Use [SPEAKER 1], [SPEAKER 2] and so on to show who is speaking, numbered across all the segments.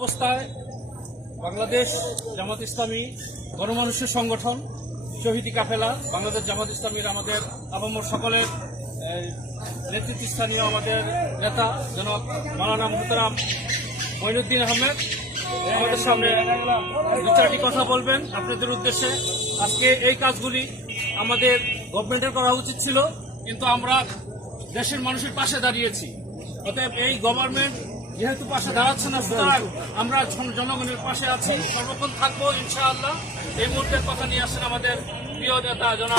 [SPEAKER 1] অবস্থায় বাংলাদেশ জামাত ইসলামী গণমানুষের সংগঠন, শহীদি কাফেলা, বাংলাদেশ জামাত ইসলামীর আমাদের আপামর সকলের নেতৃত্বস্থানীয় আমাদের নেতা, জনাব মালানা মুহতারাম মঈনুদ্দিন আহমেদ। আমাদের সামনে দু চারটি কথা বলবেন আপনাদের উদ্দেশ্যে। আজকে এই কাজগুলি আমাদের গভর্নমেন্টের করা উচিত ছিল, কিন্তু আমরা দেশের মানুষের পাশে দাঁড়িয়েছি। অতএব এই গভর্নমেন্ট যেহেতু পাশে দাঁড়াচ্ছে না, সুতরাং আমরা জনগণের পাশে আছি। সর্বক্ষণ থাকব, ইনশাআল্লাহ। এই মুহূর্তের কথা নিয়ে আসেন আমাদের প্রিয় নেতা জনাব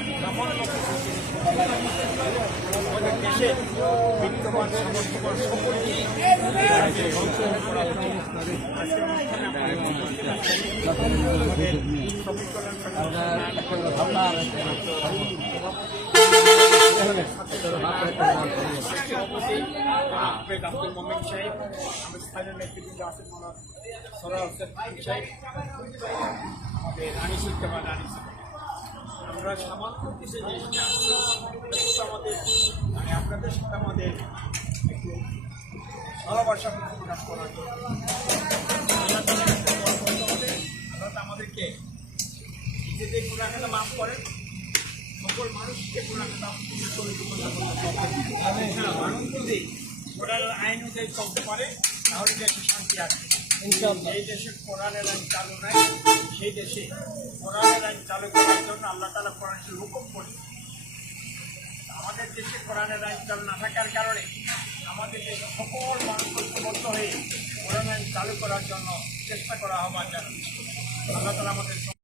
[SPEAKER 1] আমাদের দেশের বিত্তবান সামর্থ্যবান সকলকে আজকে সংশোধন করা উচিত আজকে অনুষ্ঠানে আমাদের শ্রমিক কল্যাণ সভাপতি আহমেদ আব্দুল মোমেন সাহেব আমাদের স্থানীয় নেতৃবৃন্দ আছেন আনিস আমরা সামান্য কিছু জিনিস আমাদের মানে আপনাদের সাথে আমাদের একটু ভালোবাসা প্রকাশ করার জন্য। আমাদেরকে নিজেদের গুণাখানা মাফ করেন সকল মানুষকে গুণাখানা হ্যাঁ, মানুষ যদি কোরআন আইন অনুযায়ী চলতে পারে তাহলে দেশে শান্তি আসবে। এই দেশে কোরআনের দেশে কোরআনের হুকুম করে আমাদের দেশে কোরআনের আইন চালু না থাকার কারণে আমাদের দেশে সকল মানুষ ঐক্যবদ্ধ হয়ে কোরআন আইন চালু করার জন্য চেষ্টা করা হবে আল্লাহ তালা আমাদের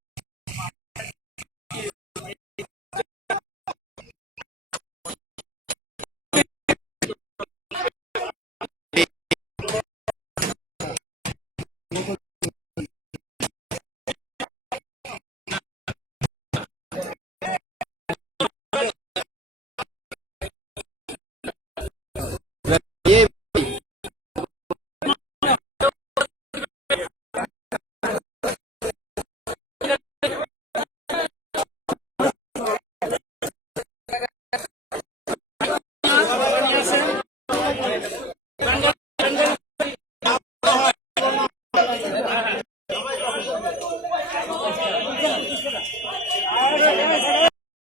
[SPEAKER 1] Let's go. Let's go.